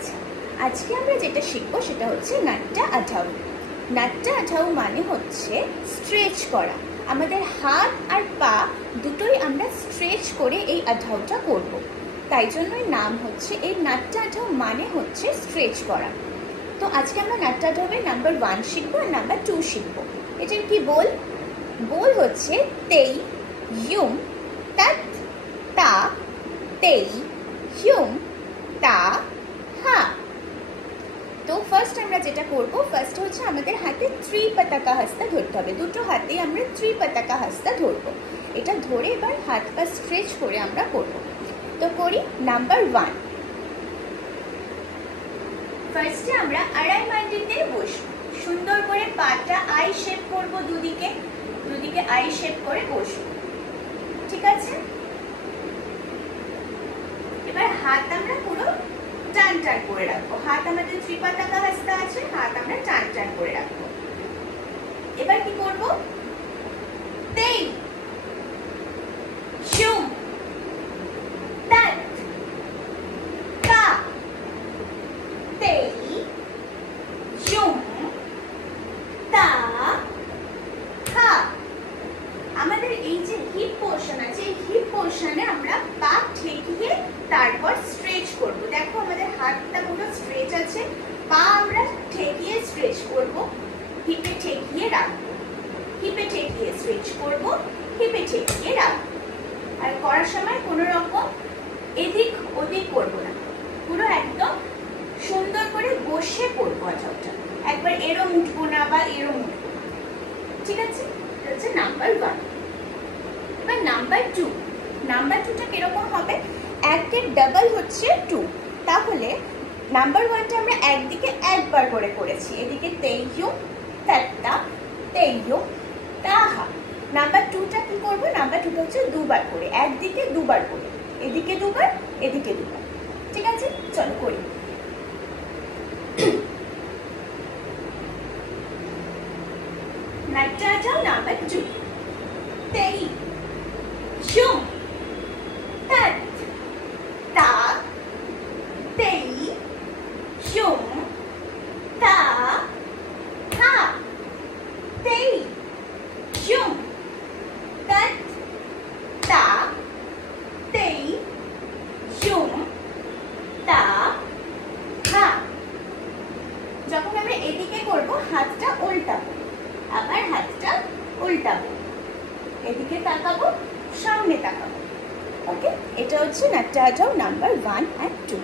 আচ্ছা, আজকে আমরা যেটা শিখবো সেটা হচ্ছে নাট্টা আঠাউ। নাট্টা আঠাউ মানে হচ্ছে স্ট্রেচ করা। আমাদের হাত আর পা দুটোই আমরা স্ট্রেচ করে এই আঠাউটা করব। তাই জন্যই নাম হচ্ছে, এই নাট্টা আঠাউ মানে হচ্ছে স্ট্রেচ করা। তো আজকে আমরা নাট্টা আঠাউয়ের নাম্বার 1 শিখবো আর নাম্বার 2 শিখবো। এটার কি বল? বল হচ্ছে তেই ইউম তাত তা তেই ইউম তা হা। তো ফার্স্ট আমরা যেটা করব, ফার্স্ট হচ্ছে আমাদের হাতে ত্রিপতাকা হাস্তা ধরতে হবে। দুটো হাতেই আমরা ত্রিপতাকা হাস্তা ধরবো। এটা ধরে এবার হাত পা স্ট্রেচ করে আমরা করব। তো করি নাম্বার 1। ফার্স্টে আমরা আড়াই মাটিতে বসবো। সুন্দর করে পাটা আই শেপ করব, দুদিকে আই শেপ করে বসবো। ঠিক আছে? এবার হাত আমরা পুরো টান টান করে রাখবো। হাত আমাদের ত্রিপতাকা হাস্তা আছে, হাত আমরা টান টান করে রাখবো। এবার কি করব? তেই শুম তাত কা তেই শুম তা হা। আমাদের এই যে হিপ পোরশন আছে, এই হিপ পোরশনে আমরা পা ঠেকিয়ে তারপর স্ট্রেচ করব। দেখো আমাদের হাতটা পুরো স্ট্রেচ আছে, পা আমরা ঠেকিয়ে স্ট্রেচ করব, হিপে ঠেকিয়ে রাখবো, হিপে ঠেকিয়ে স্ট্রেচ করব, হিপে ঠেকিয়ে রাখবো। আর করার সময় কোনো রকম এদিক ওদিক করব না, পুরো একদম সুন্দর করে বসে করবো। আঠাউটা একবার এরম উঠবো না বা এরম উঠবো না। ঠিক আছে? এটা হচ্ছে নাম্বার 1। এবার নাম্বার 2। নাম্বার 2টা কিরকম হবে? একের ডাবল হচ্ছে 2। তাহলে নাম্বার 1টা আমরা একদিকে একবার করে করেছি, এদিকে তেইয়ু তাত্তা তেইয়ু তাহা। নাম্বার 2টা কি করব? নাম্বার 2টা হচ্ছে দুবার করে, একদিকে দুবার করে, এদিকে দুবার এদিকে দুবার। ঠিক আছে, চলো করি। নাট্টা আঠাউ নাম্বার 2। তেই শুম তাত তা তেই শুম তা হা। তেই শুম তাত তা তেই শুম তা হা। যখন আমরা এদিকে করব হাতটা উল্টাবো, আবার হাতটা উল্টাবো, এদিকে তাকাবো, সামনে তাকাবো। ওকে, এটা হচ্ছে নাট্টা আঠাউ নাম্বার 1 আর 2।